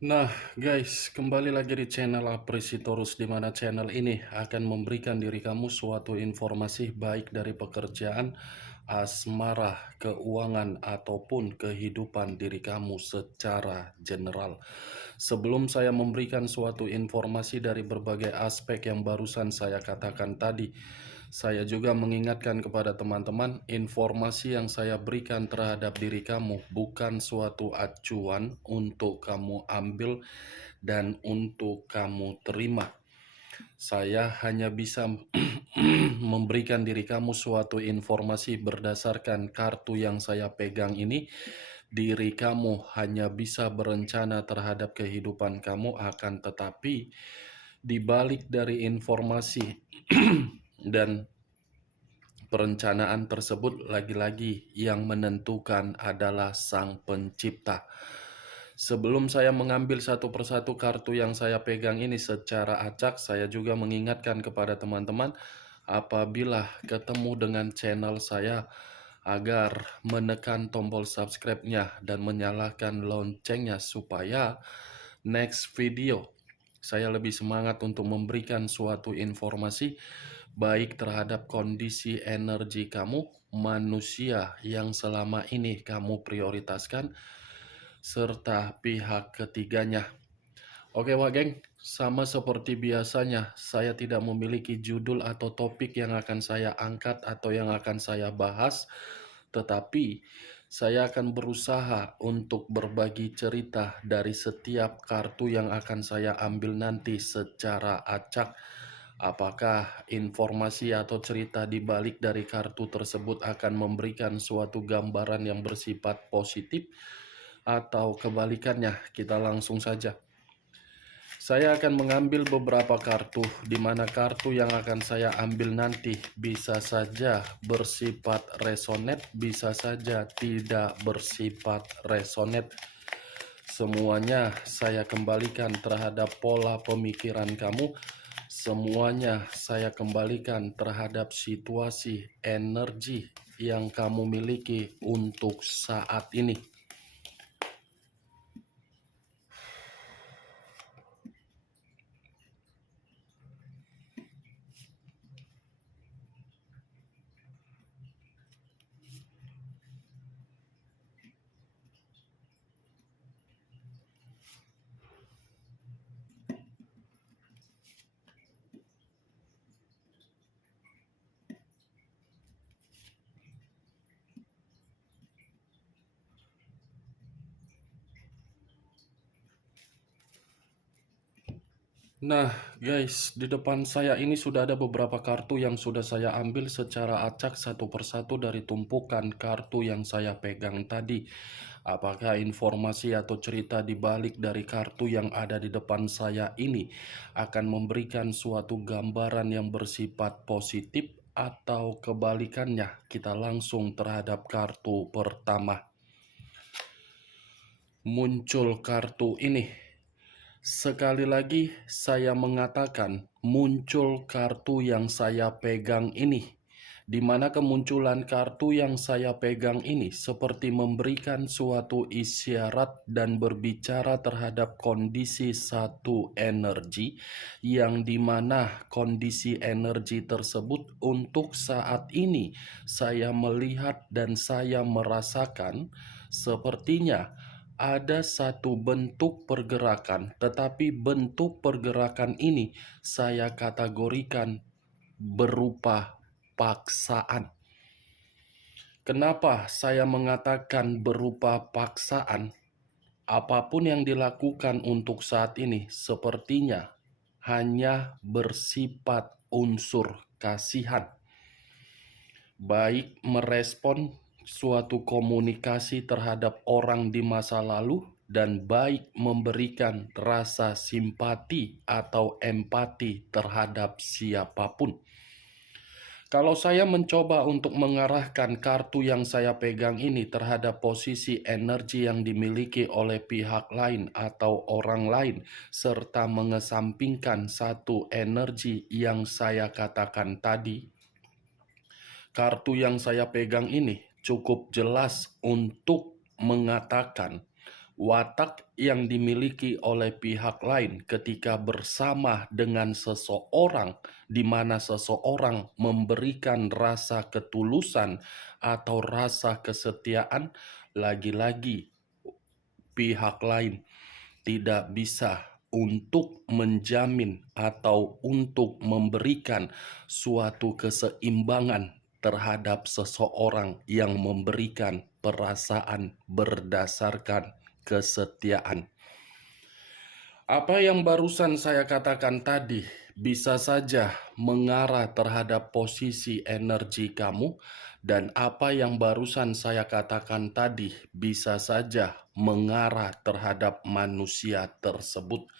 Nah, guys, kembali lagi di channel Apresitorus, di mana channel ini akan memberikan diri kamu suatu informasi baik dari pekerjaan, asmara, keuangan, ataupun kehidupan diri kamu secara general. Sebelum saya memberikan suatu informasi dari berbagai aspek yang barusan saya katakan tadi, saya juga mengingatkan kepada teman-teman, informasi yang saya berikan terhadap diri kamu bukan suatu acuan untuk kamu ambil dan untuk kamu terima. Saya hanya bisa memberikan diri kamu suatu informasi berdasarkan kartu yang saya pegang ini. Diri kamu hanya bisa berencana terhadap kehidupan kamu, akan tetapi di balik dari informasi dan perencanaan tersebut, lagi-lagi yang menentukan adalah Sang Pencipta. Sebelum saya mengambil satu persatu kartu yang saya pegang ini secara acak, saya juga mengingatkan kepada teman-teman apabila ketemu dengan channel saya agar menekan tombol subscribe-nya dan menyalakan loncengnya supaya next video saya lebih semangat untuk memberikan suatu informasi baik terhadap kondisi energi kamu, manusia yang selama ini kamu prioritaskan, serta pihak ketiganya. Oke wah geng, sama seperti biasanya, saya tidak memiliki judul atau topik yang akan saya angkat atau yang akan saya bahas, tetapi saya akan berusaha untuk berbagi cerita dari setiap kartu yang akan saya ambil nanti secara acak. Apakah informasi atau cerita di balik dari kartu tersebut akan memberikan suatu gambaran yang bersifat positif atau kebalikannya? Kita langsung saja. Saya akan mengambil beberapa kartu, di mana kartu yang akan saya ambil nanti bisa saja bersifat resonate, bisa saja tidak bersifat resonate. Semuanya saya kembalikan terhadap pola pemikiran kamu. Semuanya saya kembalikan terhadap situasi energi yang kamu miliki untuk saat ini. Nah guys, di depan saya ini sudah ada beberapa kartu yang sudah saya ambil secara acak satu persatu dari tumpukan kartu yang saya pegang tadi. Apakah informasi atau cerita di balik dari kartu yang ada di depan saya ini akan memberikan suatu gambaran yang bersifat positif atau kebalikannya? Kita langsung terhadap kartu pertama. Muncul kartu ini. Sekali lagi saya mengatakan muncul kartu yang saya pegang ini, di mana kemunculan kartu yang saya pegang ini seperti memberikan suatu isyarat dan berbicara terhadap kondisi satu energi, yang dimana kondisi energi tersebut untuk saat ini saya melihat dan saya merasakan sepertinya ada satu bentuk pergerakan, tetapi bentuk pergerakan ini saya kategorikan berupa paksaan. Kenapa saya mengatakan berupa paksaan? Apapun yang dilakukan untuk saat ini sepertinya hanya bersifat unsur kasihan. Baik merespon suatu komunikasi terhadap orang di masa lalu, dan baik memberikan rasa simpati atau empati terhadap siapapun. Kalau saya mencoba untuk mengarahkan kartu yang saya pegang ini terhadap posisi energi yang dimiliki oleh pihak lain atau orang lain, serta mengesampingkan satu energi yang saya katakan tadi, kartu yang saya pegang ini cukup jelas untuk mengatakan Watak yang dimiliki oleh pihak lain ketika bersama dengan seseorang, di mana seseorang memberikan rasa ketulusan atau rasa kesetiaan, lagi-lagi pihak lain tidak bisa untuk menjamin atau untuk memberikan suatu keseimbangan terhadap seseorang yang memberikan perasaan berdasarkan kesetiaan. Apa yang barusan saya katakan tadi bisa saja mengarah terhadap posisi energi kamu, dan apa yang barusan saya katakan tadi bisa saja mengarah terhadap manusia tersebut.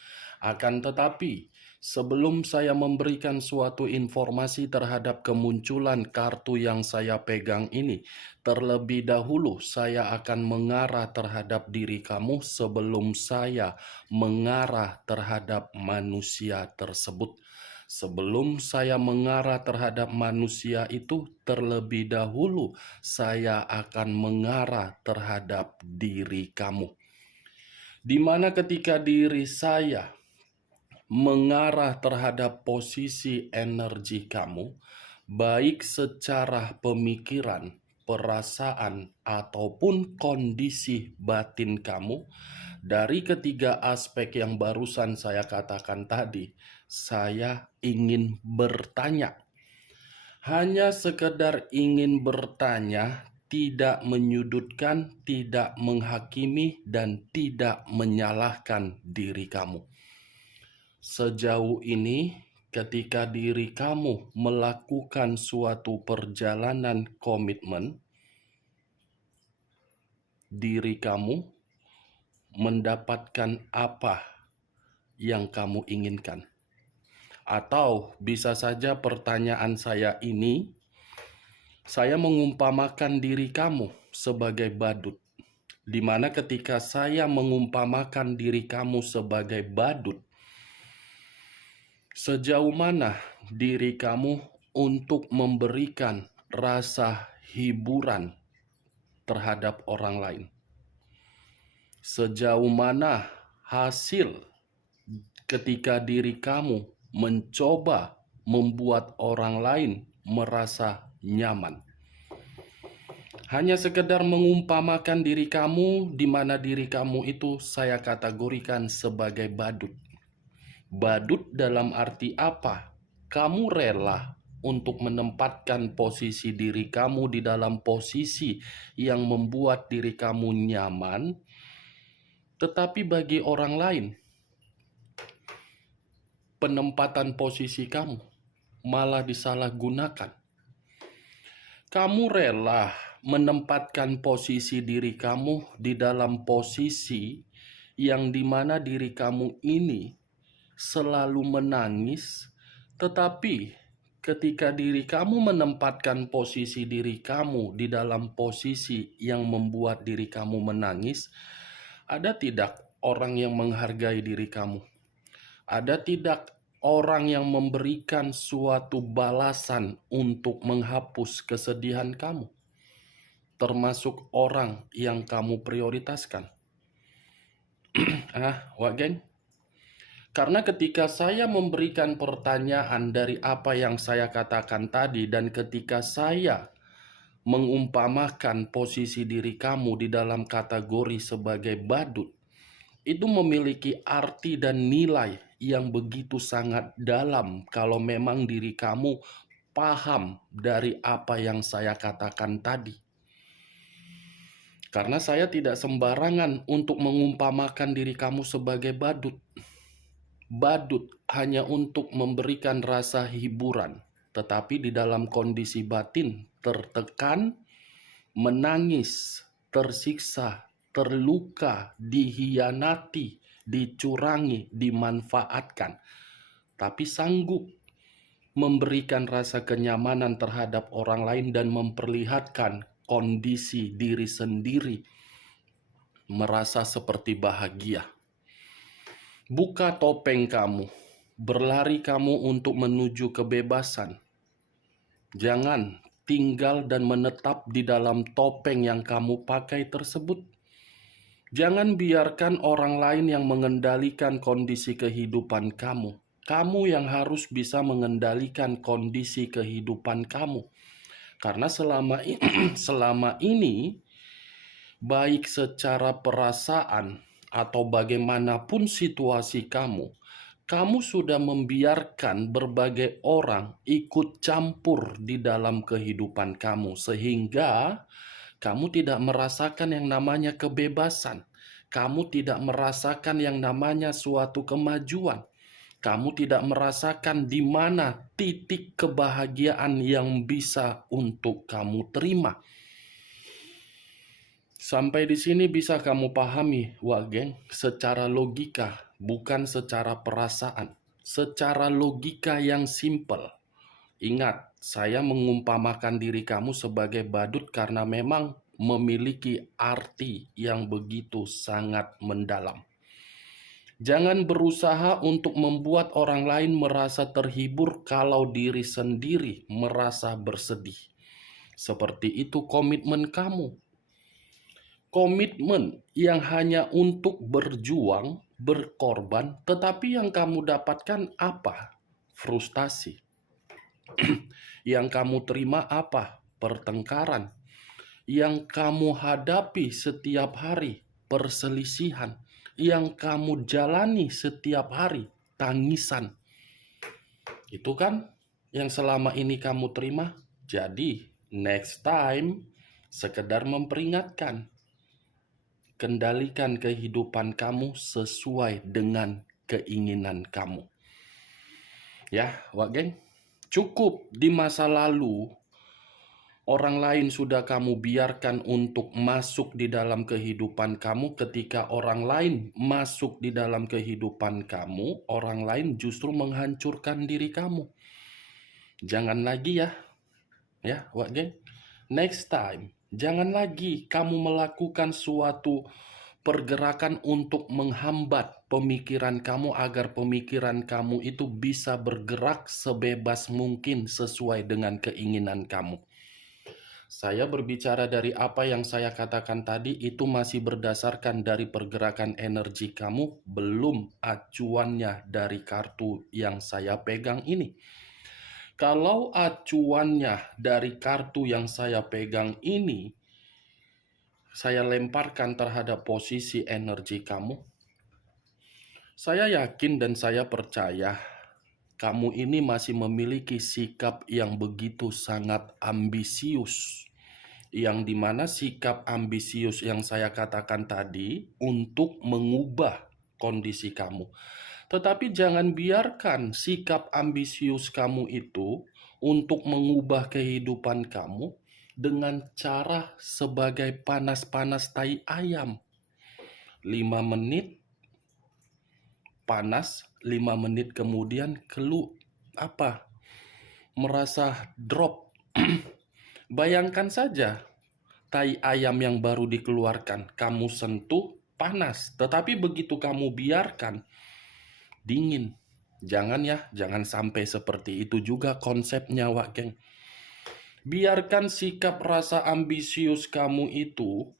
Akan tetapi, sebelum saya memberikan suatu informasi terhadap kemunculan kartu yang saya pegang ini, terlebih dahulu saya akan mengarah terhadap diri kamu sebelum saya mengarah terhadap manusia tersebut. Sebelum saya mengarah terhadap manusia itu, terlebih dahulu saya akan mengarah terhadap diri kamu. Di mana ketika diri saya mengarah terhadap posisi energi kamu, baik secara pemikiran, perasaan, ataupun kondisi batin kamu, dari ketiga aspek yang barusan saya katakan tadi, saya ingin bertanya. Hanya sekedar ingin bertanya, tidak menyudutkan, tidak menghakimi, dan tidak menyalahkan diri kamu. Sejauh ini, ketika diri kamu melakukan suatu perjalanan komitmen, diri kamu mendapatkan apa yang kamu inginkan. Atau bisa saja pertanyaan saya ini, saya mengumpamakan diri kamu sebagai badut, di mana ketika saya mengumpamakan diri kamu sebagai badut, sejauh mana diri kamu untuk memberikan rasa hiburan terhadap orang lain? Sejauh mana hasil ketika diri kamu mencoba membuat orang lain merasa nyaman? Hanya sekedar mengumpamakan diri kamu, di mana diri kamu itu saya kategorikan sebagai badut. Badut dalam arti apa? Kamu rela untuk menempatkan posisi diri kamu di dalam posisi yang membuat diri kamu nyaman, tetapi bagi orang lain, penempatan posisi kamu malah disalahgunakan. Kamu rela menempatkan posisi diri kamu di dalam posisi yang dimana diri kamu ini selalu menangis, tetapi ketika diri kamu menempatkan posisi diri kamu di dalam posisi yang membuat diri kamu menangis, ada tidak orang yang menghargai diri kamu? Ada tidak orang yang memberikan suatu balasan untuk menghapus kesedihan kamu? Termasuk orang yang kamu prioritaskan. What geng? Karena ketika saya memberikan pertanyaan dari apa yang saya katakan tadi, dan ketika saya mengumpamakan posisi diri kamu di dalam kategori sebagai badut, itu memiliki arti dan nilai yang begitu sangat dalam kalau memang diri kamu paham dari apa yang saya katakan tadi. Karena saya tidak sembarangan untuk mengumpamakan diri kamu sebagai badut. Badut hanya untuk memberikan rasa hiburan, tetapi di dalam kondisi batin tertekan, menangis, tersiksa, terluka, dihianati, dicurangi, dimanfaatkan, tapi sanggup memberikan rasa kenyamanan terhadap orang lain dan memperlihatkan kondisi diri sendiri merasa seperti bahagia. Buka topeng kamu, berlari kamu untuk menuju kebebasan. Jangan tinggal dan menetap di dalam topeng yang kamu pakai tersebut. Jangan biarkan orang lain yang mengendalikan kondisi kehidupan kamu. Kamu yang harus bisa mengendalikan kondisi kehidupan kamu. Karena selama ini, baik secara perasaan atau bagaimanapun situasi kamu, kamu sudah membiarkan berbagai orang ikut campur di dalam kehidupan kamu, sehingga kamu tidak merasakan yang namanya kebebasan. Kamu tidak merasakan yang namanya suatu kemajuan. Kamu tidak merasakan di mana titik kebahagiaan yang bisa untuk kamu terima. Sampai di sini bisa kamu pahami, Wak Geng, secara logika, bukan secara perasaan. Secara logika yang simpel. Ingat, saya mengumpamakan diri kamu sebagai badut karena memang memiliki arti yang begitu sangat mendalam. Jangan berusaha untuk membuat orang lain merasa terhibur kalau diri sendiri merasa bersedih. Seperti itu komitmen kamu. Komitmen yang hanya untuk berjuang, berkorban, tetapi yang kamu dapatkan apa? Frustasi. Yang kamu terima apa? Pertengkaran. Yang kamu hadapi setiap hari? Perselisihan. Yang kamu jalani setiap hari? Tangisan. Itu kan yang selama ini kamu terima. Jadi, next time, sekedar memperingatkan. Kendalikan kehidupan kamu sesuai dengan keinginan kamu. Ya, Wak Geng. Cukup di masa lalu, orang lain sudah kamu biarkan untuk masuk di dalam kehidupan kamu. Ketika orang lain masuk di dalam kehidupan kamu, orang lain justru menghancurkan diri kamu. Jangan lagi ya, Wak Geng. Next time, jangan lagi kamu melakukan suatu pergerakan untuk menghambat pemikiran kamu agar pemikiran kamu itu bisa bergerak sebebas mungkin sesuai dengan keinginan kamu. Saya berbicara dari apa yang saya katakan tadi itu masih berdasarkan dari pergerakan energi kamu, belum acuannya dari kartu yang saya pegang ini. Kalau acuannya dari kartu yang saya pegang ini, saya lemparkan terhadap posisi energi kamu, saya yakin dan saya percaya kamu ini masih memiliki sikap yang begitu sangat ambisius. Yang dimana sikap ambisius yang saya katakan tadi untuk mengubah kondisi kamu. Tetapi jangan biarkan sikap ambisius kamu itu untuk mengubah kehidupan kamu dengan cara sebagai panas-panas tai ayam. 5 menit panas, 5 menit kemudian merasa drop. Bayangkan saja tai ayam yang baru dikeluarkan, kamu sentuh panas, tetapi begitu kamu biarkan dingin. Jangan sampai seperti itu juga konsepnya, Wak Geng. Biarkan sikap rasa ambisius kamu itu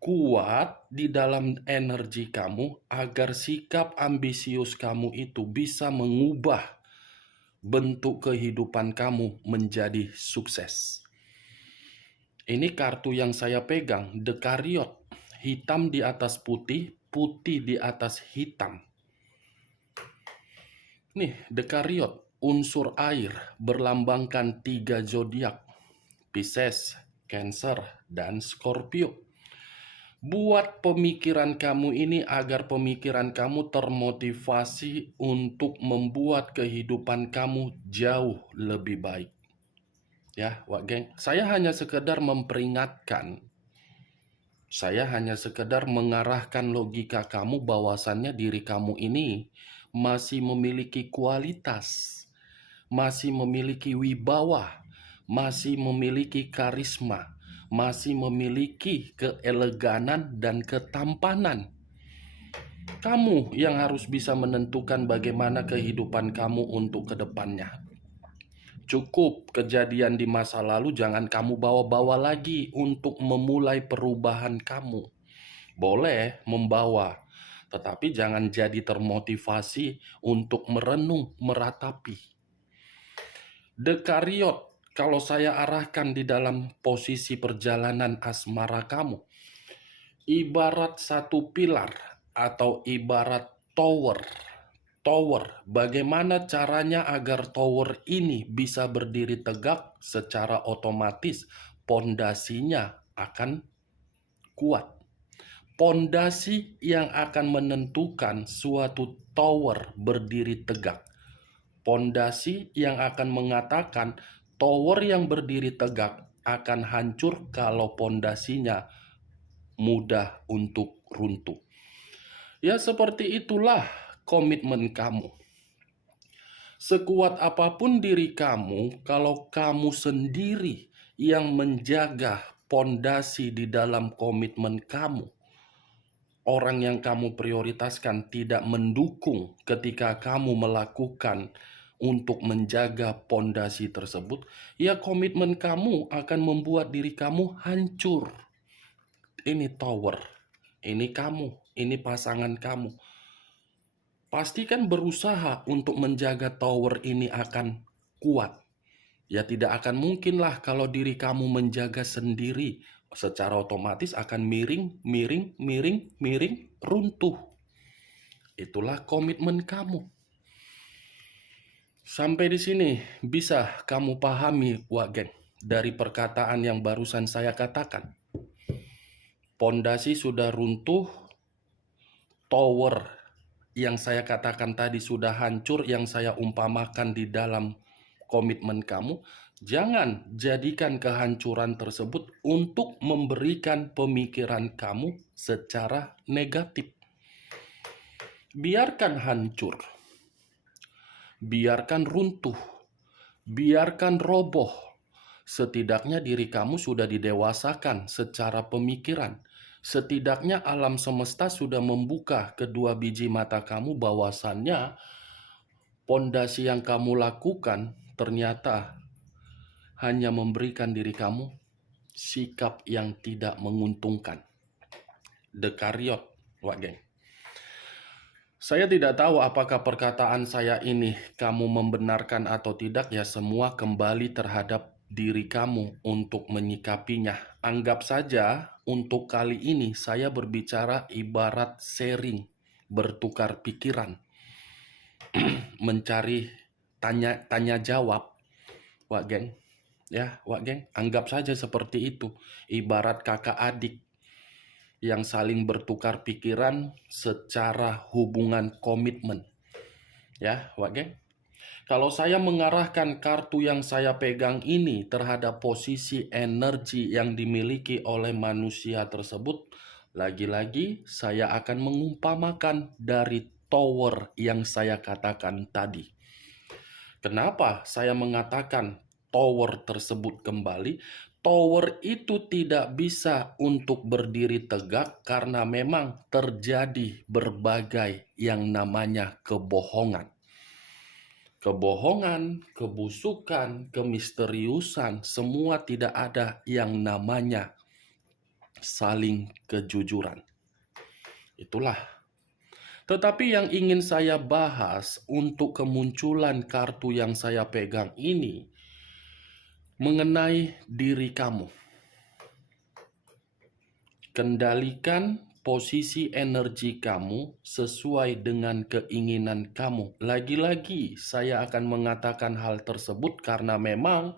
kuat di dalam energi kamu agar sikap ambisius kamu itu bisa mengubah bentuk kehidupan kamu menjadi sukses. Ini kartu yang saya pegang, The Chariot. Hitam di atas putih, putih di atas hitam. Nih, The Chariot, unsur air, berlambangkan 3 zodiak, Pisces, Cancer, dan Scorpio. Buat pemikiran kamu ini agar pemikiran kamu termotivasi untuk membuat kehidupan kamu jauh lebih baik. Ya, Wak Geng, saya hanya sekedar memperingatkan. Saya hanya sekedar mengarahkan logika kamu bahwasannya diri kamu ini masih memiliki kualitas, masih memiliki wibawa, masih memiliki karisma, masih memiliki keeleganan dan ketampanan. Kamu yang harus bisa menentukan bagaimana kehidupan kamu untuk kedepannya. Cukup kejadian di masa lalu, jangan kamu bawa-bawa lagi untuk memulai perubahan kamu. Boleh membawa, tetapi jangan jadi termotivasi untuk merenung, meratapi. Dekariot, kalau saya arahkan di dalam posisi perjalanan asmara kamu, ibarat satu pilar atau ibarat tower. Bagaimana caranya agar tower ini bisa berdiri tegak? Secara otomatis pondasinya akan kuat. Pondasi yang akan menentukan suatu tower berdiri tegak. Pondasi yang akan mengatakan tower yang berdiri tegak akan hancur kalau pondasinya mudah untuk runtuh. Ya, seperti itulah komitmen kamu. Sekuat apapun diri kamu, kalau kamu sendiri yang menjaga pondasi di dalam komitmen kamu, orang yang kamu prioritaskan tidak mendukung ketika kamu melakukan untuk menjaga pondasi tersebut, ya komitmen kamu akan membuat diri kamu hancur. Ini tower, ini kamu, ini pasangan kamu. Pastikan berusaha untuk menjaga tower ini akan kuat. Ya tidak akan mungkinlah kalau diri kamu menjaga sendiri. Secara otomatis akan miring, runtuh. Itulah komitmen kamu. Sampai di sini bisa kamu pahami, Wak Geng, dari perkataan yang barusan saya katakan. Pondasi sudah runtuh, tower yang saya katakan tadi sudah hancur, yang saya umpamakan di dalam komitmen kamu. Jangan jadikan kehancuran tersebut untuk memberikan pemikiran kamu secara negatif. Biarkan hancur, biarkan runtuh, biarkan roboh. Setidaknya diri kamu sudah didewasakan secara pemikiran. Setidaknya alam semesta sudah membuka kedua biji mata kamu bahwasannya pondasi yang kamu lakukan ternyata hanya memberikan diri kamu sikap yang tidak menguntungkan. Dekariot, Wak Geng. Saya tidak tahu apakah perkataan saya ini kamu membenarkan atau tidak, ya semua kembali terhadap diri kamu untuk menyikapinya. Anggap saja untuk kali ini saya berbicara ibarat sharing, bertukar pikiran, mencari tanya jawab, Wak Geng. Ya, Wak Geng, anggap saja seperti itu. Ibarat kakak adik yang saling bertukar pikiran secara hubungan komitmen. Ya, Wak Geng. Kalau saya mengarahkan kartu yang saya pegang ini terhadap posisi energi yang dimiliki oleh manusia tersebut, lagi-lagi saya akan mengumpamakan dari tower yang saya katakan tadi. Kenapa saya mengatakan tower tersebut kembali? Tower itu tidak bisa untuk berdiri tegak karena memang terjadi berbagai yang namanya kebohongan. Kebohongan, kebusukan, kemisteriusan, semua tidak ada yang namanya saling kejujuran. Itulah. Tetapi yang ingin saya bahas untuk kemunculan kartu yang saya pegang ini mengenai diri kamu. Kendalikan posisi energi kamu sesuai dengan keinginan kamu. Lagi-lagi saya akan mengatakan hal tersebut karena memang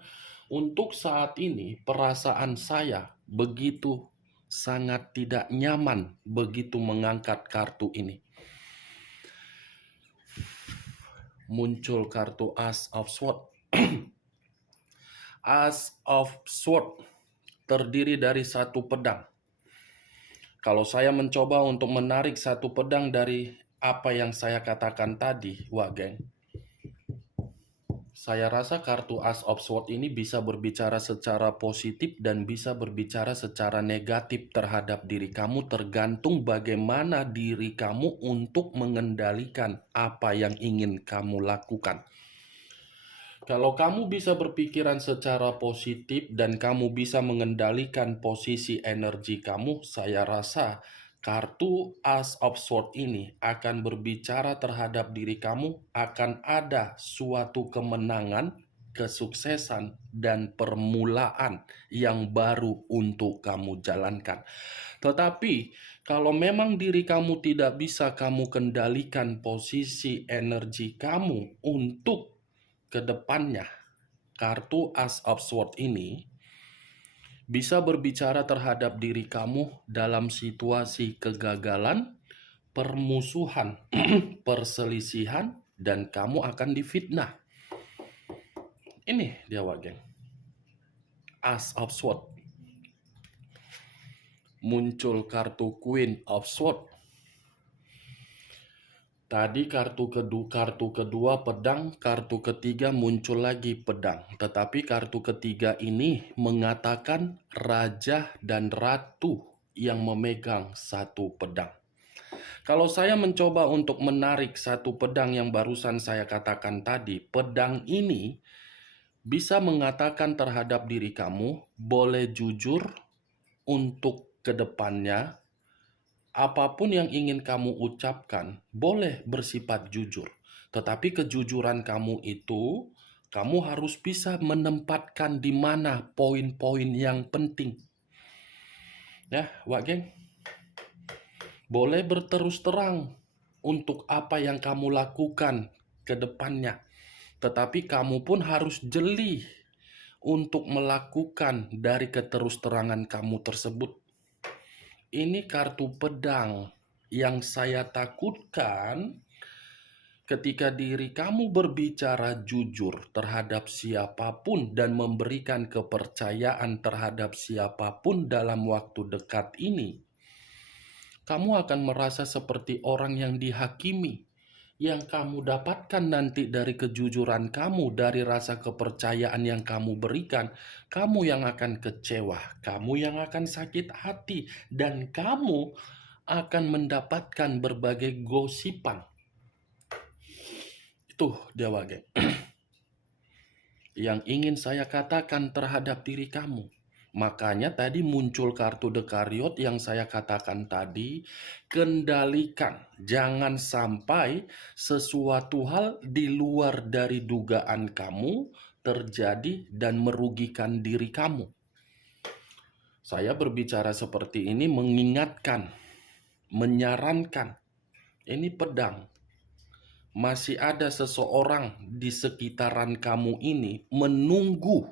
untuk saat ini perasaan saya begitu sangat tidak nyaman begitu mengangkat kartu ini. Muncul kartu Ace of Swords. Ace of Swords terdiri dari satu pedang. Kalau saya mencoba untuk menarik satu pedang dari apa yang saya katakan tadi, Wak Geng, saya rasa kartu Ace of Swords ini bisa berbicara secara positif dan bisa berbicara secara negatif terhadap diri kamu, tergantung bagaimana diri kamu untuk mengendalikan apa yang ingin kamu lakukan. Kalau kamu bisa berpikiran secara positif dan kamu bisa mengendalikan posisi energi kamu, saya rasa Kartu As of Sword ini akan berbicara terhadap diri kamu, akan ada suatu kemenangan, kesuksesan, dan permulaan yang baru untuk kamu jalankan. Tetapi, kalau memang diri kamu tidak bisa kamu kendalikan posisi energi kamu untuk ke depannya, kartu As of Sword ini bisa berbicara terhadap diri kamu dalam situasi kegagalan, permusuhan, perselisihan, dan kamu akan difitnah. Ini dia geng. As of Sword. Muncul kartu Queen of Sword. Tadi kartu kedua pedang, kartu ketiga muncul lagi pedang. Tetapi kartu ketiga ini mengatakan raja dan ratu yang memegang satu pedang. Kalau saya mencoba untuk menarik satu pedang yang barusan saya katakan tadi, pedang ini bisa mengatakan terhadap diri kamu, boleh jujur untuk kedepannya. Apapun yang ingin kamu ucapkan, boleh bersifat jujur. Tetapi kejujuran kamu itu, kamu harus bisa menempatkan di mana poin-poin yang penting. Ya, geng. Boleh berterus terang untuk apa yang kamu lakukan ke depannya. Tetapi kamu pun harus jeli untuk melakukan dari keterus-terangan kamu tersebut. Ini kartu pedang yang saya takutkan ketika diri kamu berbicara jujur terhadap siapapun dan memberikan kepercayaan terhadap siapapun dalam waktu dekat ini. Kamu akan merasa seperti orang yang dihakimi. Yang kamu dapatkan nanti dari kejujuran kamu, dari rasa kepercayaan yang kamu berikan, kamu yang akan kecewa, kamu yang akan sakit hati, dan kamu akan mendapatkan berbagai gosipan. Itu dia geng. Yang ingin saya katakan terhadap diri kamu. Makanya tadi muncul kartu The Chariot yang saya katakan tadi, kendalikan. Jangan sampai sesuatu hal di luar dari dugaan kamu terjadi dan merugikan diri kamu. Saya berbicara seperti ini mengingatkan, menyarankan. Ini pedang. Masih ada seseorang di sekitaran kamu ini menunggu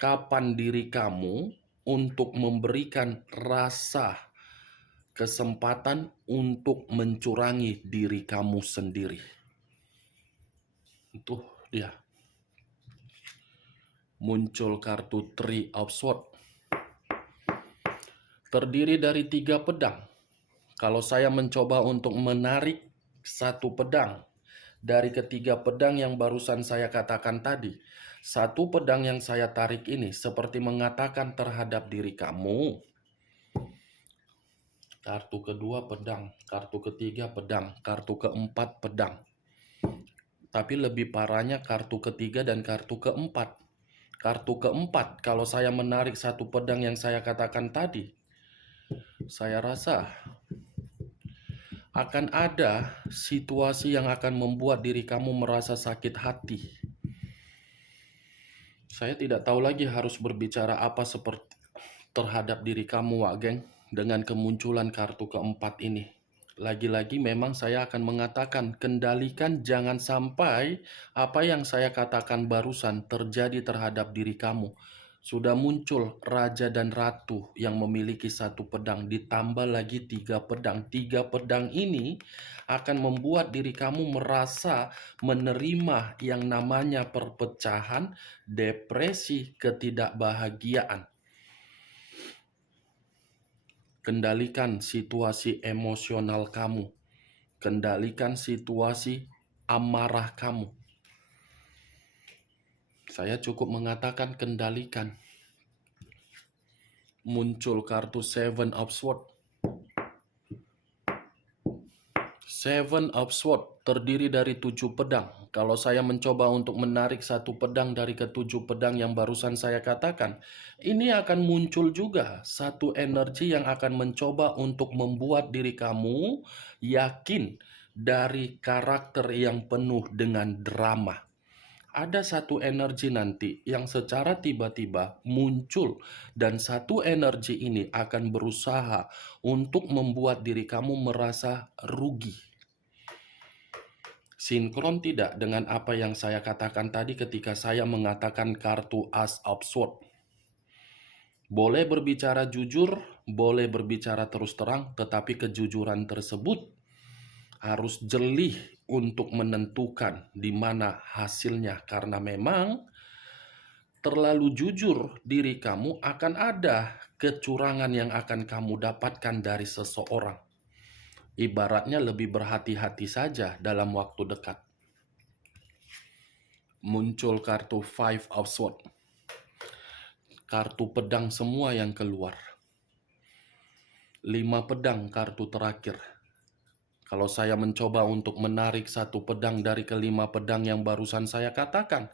kapan diri kamu untuk memberikan rasa kesempatan untuk mencurangi diri kamu sendiri. Itu dia. Muncul kartu Three of Swords. Terdiri dari 3 pedang. Kalau saya mencoba untuk menarik satu pedang dari ketiga pedang yang barusan saya katakan tadi, satu pedang yang saya tarik ini seperti mengatakan terhadap diri kamu, kartu kedua pedang, kartu ketiga pedang, kartu keempat pedang. Tapi lebih parahnya kartu ketiga dan kartu keempat. Kartu keempat, kalau saya menarik satu pedang yang saya katakan tadi, saya rasa akan ada situasi yang akan membuat diri kamu merasa sakit hati. Saya tidak tahu lagi harus berbicara apa seperti terhadap diri kamu, geng, dengan kemunculan kartu keempat ini. Lagi-lagi memang saya akan mengatakan, kendalikan jangan sampai apa yang saya katakan barusan terjadi terhadap diri kamu. Sudah muncul raja dan ratu yang memiliki satu pedang, ditambah lagi 3 pedang. 3 pedang ini akan membuat diri kamu merasa menerima yang namanya perpecahan, depresi, ketidakbahagiaan. Kendalikan situasi emosional kamu. Kendalikan situasi amarah kamu. Saya cukup mengatakan kendalikan. Muncul kartu Seven of Swords. Seven of Swords terdiri dari 7 pedang. Kalau saya mencoba untuk menarik satu pedang dari ketujuh pedang yang barusan saya katakan, ini akan muncul juga satu energi yang akan mencoba untuk membuat diri kamu yakin dari karakter yang penuh dengan drama. Ada satu energi nanti yang secara tiba-tiba muncul, dan satu energi ini akan berusaha untuk membuat diri kamu merasa rugi. Sinkron tidak dengan apa yang saya katakan tadi ketika saya mengatakan kartu As of Swords? Boleh berbicara jujur, boleh berbicara terus terang, tetapi kejujuran tersebut harus jeli untuk menentukan di mana hasilnya, karena memang terlalu jujur diri kamu akan ada kecurangan yang akan kamu dapatkan dari seseorang. Ibaratnya lebih berhati-hati saja dalam waktu dekat. Muncul kartu Five of Swords. Kartu pedang semua yang keluar. 5 pedang kartu terakhir. Kalau saya mencoba untuk menarik satu pedang dari kelima pedang yang barusan saya katakan,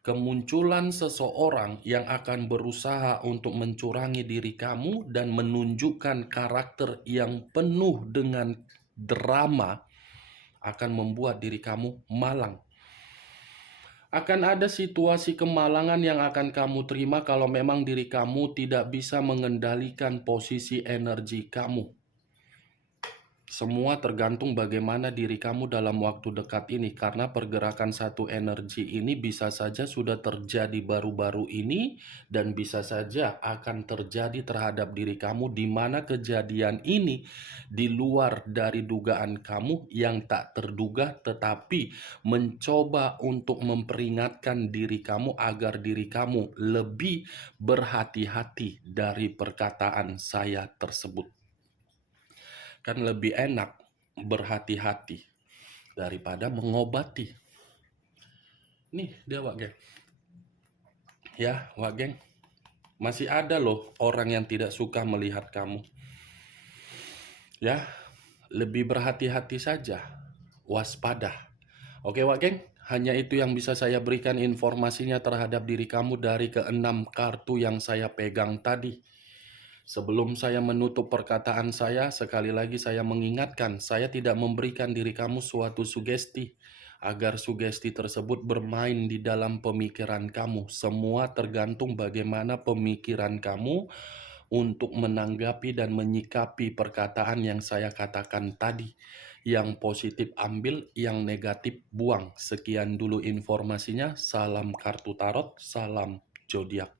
kemunculan seseorang yang akan berusaha untuk mencurangi diri kamu dan menunjukkan karakter yang penuh dengan drama akan membuat diri kamu malang. Akan ada situasi kemalangan yang akan kamu terima kalau memang diri kamu tidak bisa mengendalikan posisi energi kamu. Semua tergantung bagaimana diri kamu dalam waktu dekat ini, karena pergerakan satu energi ini bisa saja sudah terjadi baru-baru ini dan bisa saja akan terjadi terhadap diri kamu, di mana kejadian ini di luar dari dugaan kamu yang tak terduga, tetapi mencoba untuk memperingatkan diri kamu agar diri kamu lebih berhati-hati dari perkataan saya tersebut. Kan lebih enak berhati-hati daripada mengobati. Nih dia, Wak Geng. Ya, Wak Geng. Masih ada loh orang yang tidak suka melihat kamu. Ya, lebih berhati-hati saja. Waspada. Oke, Wak Geng. Hanya itu yang bisa saya berikan informasinya terhadap diri kamu dari ke-6 kartu yang saya pegang tadi. Sebelum saya menutup perkataan saya, sekali lagi saya mengingatkan, saya tidak memberikan diri kamu suatu sugesti, agar sugesti tersebut bermain di dalam pemikiran kamu. Semua tergantung bagaimana pemikiran kamu untuk menanggapi dan menyikapi perkataan yang saya katakan tadi. Yang positif ambil, yang negatif buang. Sekian dulu informasinya. Salam kartu tarot, salam zodiak.